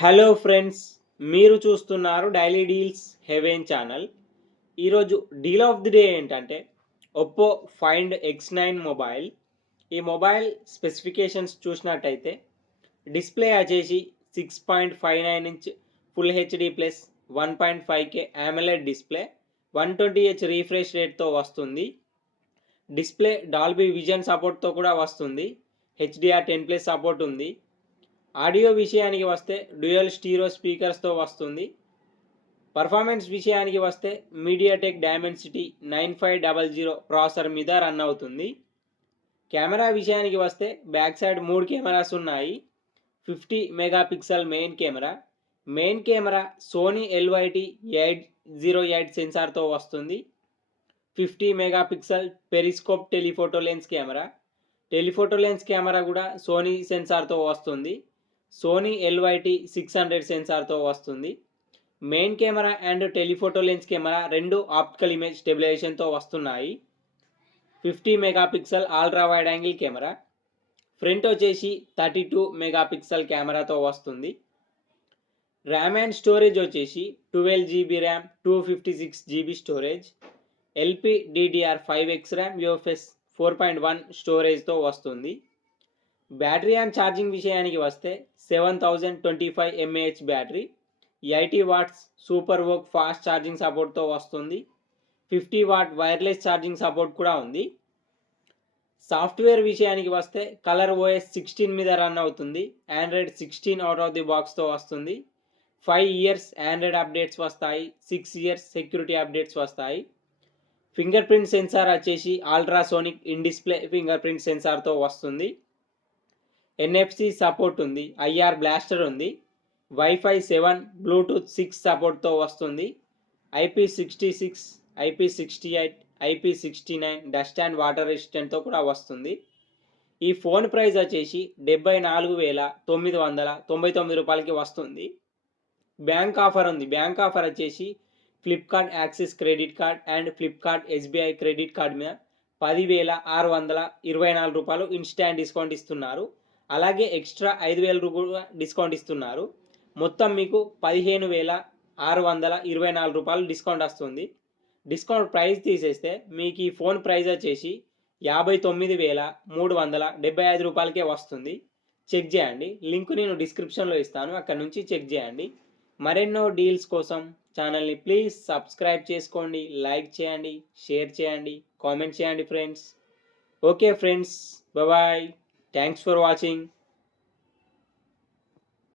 Hello friends, మీరు చూస్తున్నారు daily deals heaven channel. ఈరోజు డీల్ ఆఫ్ ది డే ఏంటంటే ఒప్పో ఫైండ్ X9 మొబైల్. ఈ మొబైల్ స్పెసిఫికేషన్స్ చూసినట్టయితే డిస్ప్లే వచ్చేసి 6.59 inch full HD plus 1.5K AMOLED display 120Hz refresh రేట్తో వస్తుంది. డిస్ప్లే డాల్బీ విజన్ సపోర్ట్తో కూడా వస్తుంది. HDR10+ సపోర్ట్ ఉంది. ఆడియో విషయానికి వస్తే డ్యూయల్ స్టీరియో స్పీకర్స్తో వస్తుంది. పర్ఫార్మెన్స్ విషయానికి వస్తే మీడియాటెక్ డైమెన్సిటీ 9500 ప్రాసెసర్ మీద రన్ అవుతుంది. కెమెరా విషయానికి వస్తే బ్యాక్ సైడ్ 3 కెమెరాస్ ఉన్నాయి. 50 megapixel main camera Sony LYT-808 సెన్సార్తో వస్తుంది. 50 megapixel periscope telephoto lens camera కూడా సోనీ సెన్సార్తో వస్తుంది. సోనీ LYT-600 సెన్సార్తో వస్తుంది. Main camera and telephoto lens camera రెండు ఆప్టికల్ ఇమేజ్ స్టెబిలైజేషన్తో వస్తున్నాయి. 50 megapixel ultra wide angle camera. Front వచ్చేసి 32 మెగాపిక్సెల్ కెమెరాతో వస్తుంది. ర్యామ్ అండ్ స్టోరేజ్ వచ్చేసి 12GB RAM, 256GB storage, LPDDR5X RAM, UFS 4.1 స్టోరేజ్తో వస్తుంది. బ్యాటరీ అండ్ ఛార్జింగ్ విషయానికి వస్తే 7025 mAh battery, 80 watts super VOOC fast charging సపోర్ట్తో వస్తుంది. 50 వాట్ వైర్లెస్ ఛార్జింగ్ సపోర్ట్ కూడా ఉంది. సాఫ్ట్వేర్ విషయానికి వస్తే కలర్ OS 16 మీద రన్ అవుతుంది. Android 16 అవుట్ ఆఫ్ ది బాక్స్తో వస్తుంది. 5 years ఆండ్రాయిడ్ అప్డేట్స్ వస్తాయి. 6 years సెక్యూరిటీ అప్డేట్స్ వస్తాయి. ఫింగర్ ప్రింట్ సెన్సార్ వచ్చేసి ultrasonic in display finger print సెన్సార్తో వస్తుంది. NFC సపోర్ట్ ఉంది. IR బ్లాస్టర్ ఉంది. Wi-Fi 7, Bluetooth 6 సపోర్ట్తో వస్తుంది. IP66, IP68, IP69 dust and water రెసిస్టెంట్తో కూడా వస్తుంది. ఈ ఫోన్ ప్రైస్ వచ్చేసి 74,999 రూపాయలకి వస్తుంది. బ్యాంక్ ఆఫర్ ఉంది. బ్యాంక్ ఆఫర్ వచ్చేసి Flipkart axis credit card and Flipkart SBI credit card మీద 10,624 రూపాయలు ఇన్స్టాంట్ డిస్కౌంట్ ఇస్తున్నారు. అలాగే ఎక్స్ట్రా 5,000 రూపాయలు డిస్కౌంట్ ఇస్తున్నారు. మొత్తం మీకు 15,624 రూపాయలు డిస్కౌంట్ వస్తుంది. డిస్కౌంట్ ప్రైస్ తీసేస్తే మీకు ఈ ఫోన్ ప్రైస్ వచ్చేసి 59,375 రూపాయలకే వస్తుంది. చెక్ చేయండి. లింక్ నేను డిస్క్రిప్షన్లో ఇస్తాను, అక్కడ నుంచి చెక్ చేయండి. మరెన్నో డీల్స్ కోసం ఛానల్ని ప్లీజ్ సబ్స్క్రైబ్ చేసుకోండి, లైక్ చేయండి, షేర్ చేయండి, కామెంట్ చేయండి friends. Okay friends, bye. Thanks for watching.